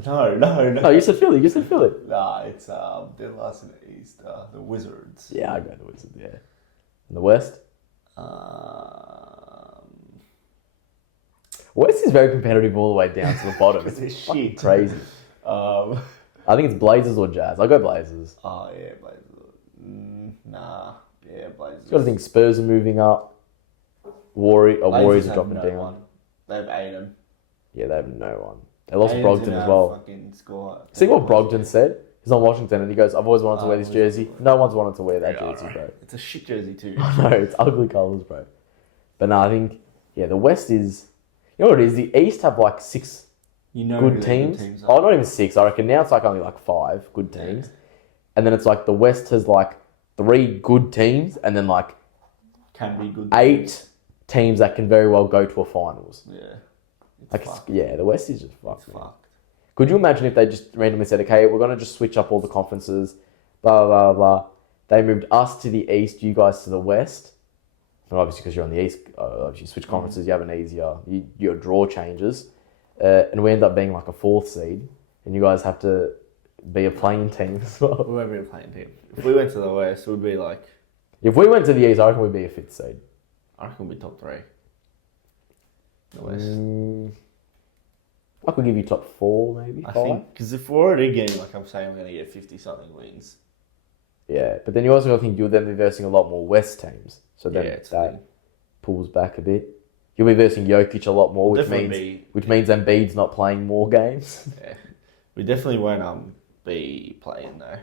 No. No, you said Philly. You said Philly. Nah, it's dead last in the East. The Wizards. Yeah, I go the Wizards. Yeah. In the West. West is very competitive all the way down to the bottom. It's It's fucking shit. crazy. I think it's Blazers or Jazz. I go Blazers. Oh yeah, Blazers. Nah, yeah, Blazers. You got to think Spurs are moving up. Warriors Blazers are have dropping no down. one. They have Aiden. Yeah, they have no one. They lost Aiden's Brogdon in as our well. fucking squad. See what Brogdon said? He's on Washington and he goes, I've always wanted to wear this Oh, jersey. No one's wanted to wear that Yeah, jersey, I know. bro. It's a shit jersey too. No, it's ugly colours, bro. But no, I think, yeah, the West is... You know what it is? The East have like 6 You know who good the teams. good teams Oh, are. not even 6. I reckon now it's like only like 5 good Yeah. teams. And then it's like the West has like 3 good teams and then like Can be good. 8 teams that can very well go to a finals. Yeah. It's Like, fucked. yeah, the West is just It's fucked. man. fucked. Could you imagine if they just randomly said, okay, we're going to just switch up all the conferences, blah, blah, blah. They moved us to the East, you guys to the West. And obviously, because you're on the East, if you switch conferences, you have an easier, your draw changes. And we end up being like a 4th seed. And you guys have to be a playing team as well. We won't be a playing team. If we went to the West, we'd be like, If we went to the East, I reckon we'd be a 5th seed. I reckon we'd be top 3. The West. I could give you top 4, maybe. I 5. think, because if we're already getting, like I'm saying, we're going to get 50 something wins. Yeah, but then you also got to think you'll then be versing a lot more West teams. So then it's that the- pulls back a bit. You'll be versing Jokic a lot more, which Definitely means Embiid's not playing more games. Yeah. We definitely won't be playing though.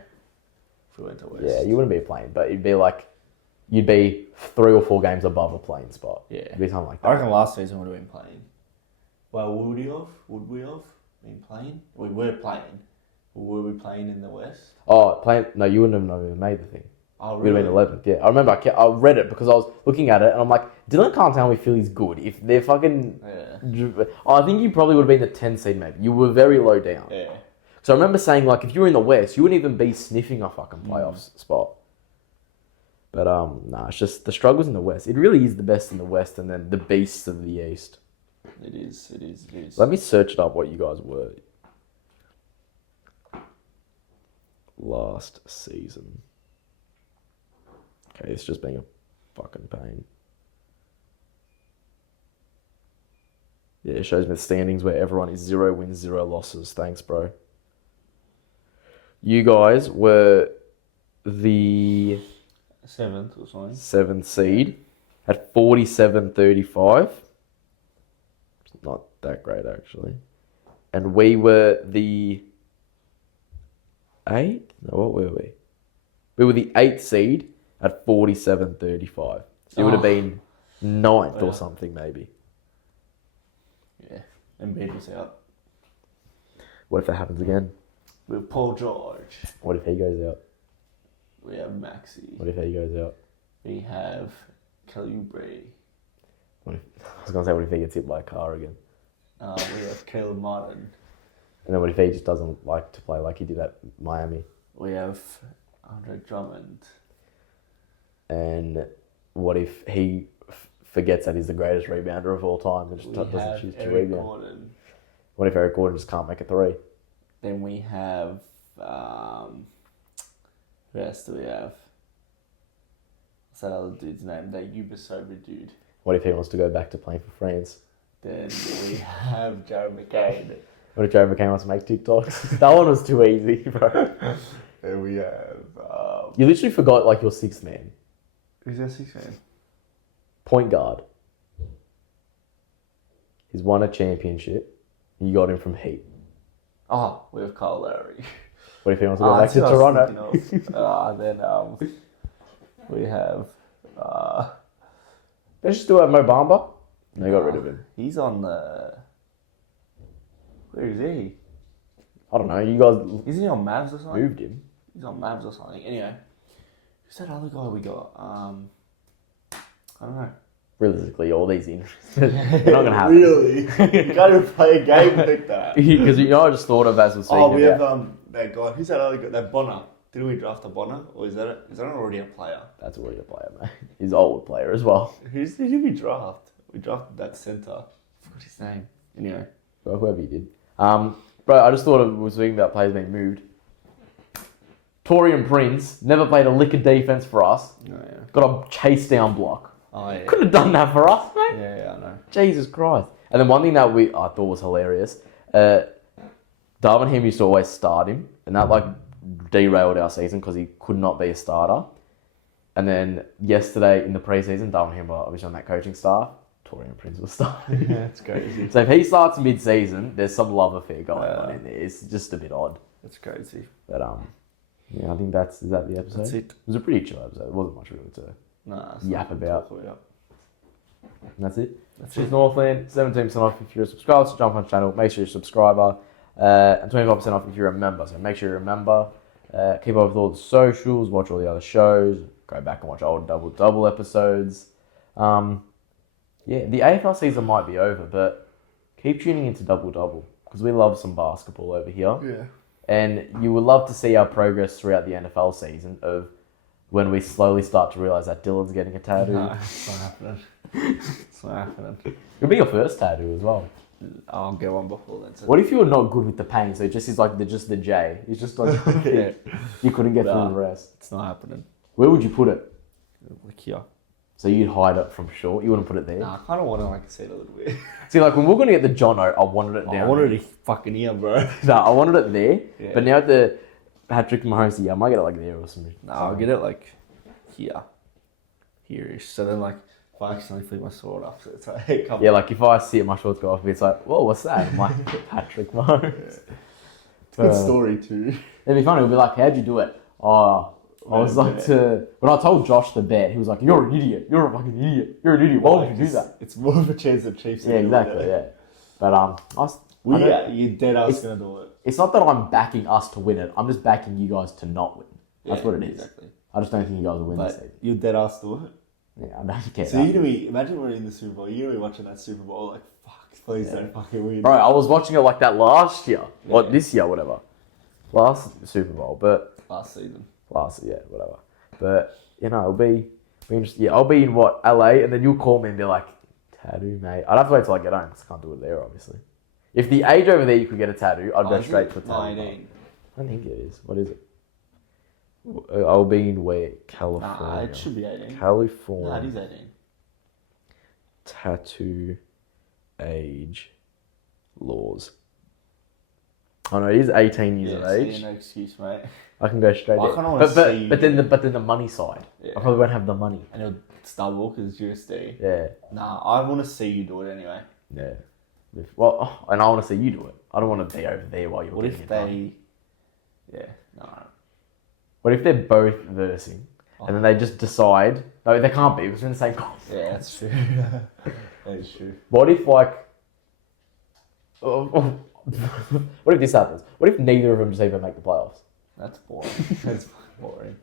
If we went to West. Yeah, you wouldn't be playing, but you'd be 3 or 4 games above a playing spot. Yeah. It'd be something like that. I reckon last season would have been playing. Well, would we have been playing? We were playing. Were we playing in the West? Oh, playing? No, you wouldn't have even made the thing. Oh, We'd have been 11th. Yeah, I remember. I read it because I was looking at it and I'm like, Dylan can't tell me Philly's good if they're fucking. Yeah. I think you probably would have been the 10th seed maybe. You were very low down. Yeah. So I remember saying like, if you were in the West, you wouldn't even be sniffing a fucking playoffs spot. But nah, it's just the struggles in the West. It really is the best in the West, and then the beasts of the East. It is. Let me search it up what you guys were last season. Okay, it's just being a fucking pain. Yeah, it shows me the standings where everyone is 0 wins, 0 losses. Thanks, bro. You guys were the 7th or something. 7th seed at 47-35. It's not that great, actually. And we were the 8th? No, what were we? We were the 8th seed at 47-35. So it would have been 9th or something, maybe. Yeah. Embiid was out. What if that happens again? With Paul George. What if he goes out? We have Maxi. What if he goes out? We have Kelly Oubre. I was going to say, what if he gets hit by a car again? We have Caleb Martin. And then what if he just doesn't like to play like he did at Miami? We have Andre Drummond. And what if he forgets that he's the greatest rebounder of all time and just We doesn't have choose to Eric rebound? Gordon. What if Eric Gordon just can't make a 3? Then we have... who else do we have? What's that other dude's name? That Uber-sober dude. What if he wants to go back to playing for France? Then we have Jared McCain. What if Joe McCain wants to make TikToks? That one was too easy, bro. Then we have... You literally forgot like your sixth man. who's our sixth man? Point guard. He's won a championship. You got him from Heat. Oh, we have Kyle Lowry. What if he wants to go back to Toronto? Then we have... Let's just do it, Mo Bamba. No, you got rid of him. He's on the... Where is he? I don't know. You guys Isn't he on Mavs or something? moved him. He's on Mavs or something. Anyway, who's that other guy we got? I don't know. Realistically, all these injuries, they're not going to happen. Really? You can't even play a game like that. Because I just thought of as we're speaking Oh, we about. have that guy. Who's that other guy? That Bonner. Did we draft a Bonner, or is that already a player? That's already a player, mate. He's an old player as well. Who did we draft? We drafted that centre. I forgot his name. Anyway. Well, whoever you did. Bro, I just thought we were speaking about players being moved. Torian Prince never played a lick of defense for us. Oh, yeah. Got a chase down block. Oh, yeah. Could have done that for us, mate. Yeah, I know. Jesus Christ. And then one thing that I thought was hilarious, Darwin Ham used to always start him, and that like derailed our season because he could not be a starter. And then yesterday in the preseason, Darwin Ham was on that coaching staff. Torian Prince was starting. Yeah, it's crazy. So if he starts mid-season, there's some love affair going on in there. It's just a bit odd. That's crazy. But yeah, I think is that the episode? That's it. It was a pretty chill episode. It wasn't much really to Nah, yap about. And And that's it. That's Cheers it. Northland, 17% off if you're a subscriber to Jump Punch channel. Make sure you're a subscriber. And 25% off if you're a member. So make sure you're a member. Keep up with all the socials. Watch all the other shows. Go back and watch old double episodes. Yeah, the AFL season might be over, but keep tuning into Double because we love some basketball over here. Yeah. And you would love to see our progress throughout the NFL season of when we slowly start to realise that Dylan's getting a tattoo. No, it's not happening. It's not happening. It'll be your first tattoo as well. I'll get one before then. So What if you were not good with the pain? So it just is like just the J. It's just like yeah, you couldn't get through Nah. the rest. it's not happening. Where would you put it? Like here. So you'd hide it from short. You wouldn't put it there. Nah, I kind of want to like see it a little bit. See, like when we we're gonna get the Jono, I wanted it down. I wanted it fucking here, bro. No, I wanted it there. Yeah. But now at the Patrick Mahomes, I might get it like there or something. No, I'll get it like here. Here-ish. So then like if I accidentally flick my sword off, so it's like hey, come Yeah, on. like if I see it, my shorts go off, it's like, whoa, what's that? I'm like, Patrick Mahomes. It's a good story too. It'd be funny. It'd be like, how'd you do it? Oh, I was like when I told Josh the bet, he was like, you're an idiot. You're a fucking idiot. You're an idiot. Why would you do that? It's more of a chance that Chiefs. Yeah, exactly. Yeah. But You dead ass gonna do it. it's not that I'm backing us to win it. I'm just backing you guys to not win. That's Yeah, what it is. Exactly. I just don't think you guys will win this But season. you dead ass do it. Yeah, I don't care. So you're gonna be imagine we're in the Super Bowl. You're gonna be watching that Super Bowl like fuck. Please don't fucking win. Bro, I was watching it like that last year. Yeah. Or this year, whatever. Last Super Bowl, but Last season. whatever. But it'll be interesting. Yeah, I'll be in LA, and then you'll call me and be like, tattoo, mate. I'd have to wait till I get home because I can't do it there, obviously. If the age over there you could get a tattoo, I'd go straight to a tattoo. 19. I don't think it is. What is it? I'll be in where? California. Nah, it should be 18. California. Nah, it is 18. Tattoo age laws. Oh no, it is 18 years of age. No excuse, mate. I can go straight I there. kinda wanna see- But then the money side. Yeah. I probably won't have the money. And it'll double because GSD. Yeah. Nah, I want to see you do it anyway. Yeah. And I want to see you do it. I don't want to be over there while you're What getting if it done. they... Yeah, no. What if they're both versing and then they just decide? No, they can't be because they're in the same class. Yeah, that's true. That is true. What if what if this happens? What if neither of them just even make the playoffs? That's boring. That's boring.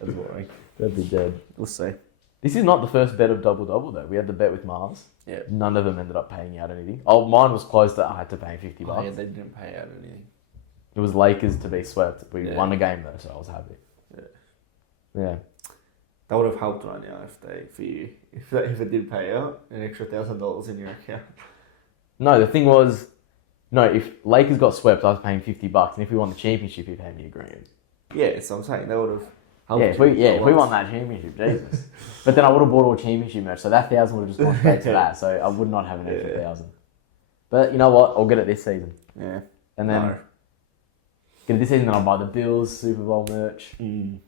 That's boring. That'd be dead. We'll see. This is not the first bet of double though. We had the bet with Mars. Yeah. None of them ended up paying out anything. Oh, mine was close to I had to pay $50. Oh, yeah, they didn't pay out anything. It was Lakers to be swept. We Yeah. won the game though, so I was happy. Yeah. Yeah. That would have helped right now if it did pay out an extra $1,000 in your account. No, the thing was, if Lakers got swept, I was paying $50, and if we won the championship, he paid me $1,000. Yeah, so I'm saying that would have If we won that championship, Jesus. But then I would have bought all championship merch, so that 1,000 would have just gone straight to that. So I would not have an extra 1,000. But you know what? I'll get it this season. Yeah. And then get it this season. Then I'll buy the Bills Super Bowl merch. Then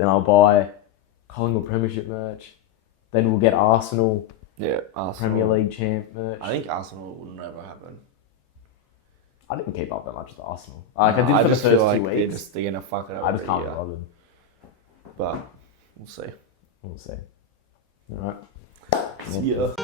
I'll buy Collingwood Premiership merch. Then we'll get Arsenal. Yeah, Arsenal. Premier League champ merch. I think Arsenal will never happen. I didn't keep up that much with Arsenal. I did for the first 2 weeks. They're gonna fuck it up. I just can't bother them. But we'll see. We'll see. All right. See ya.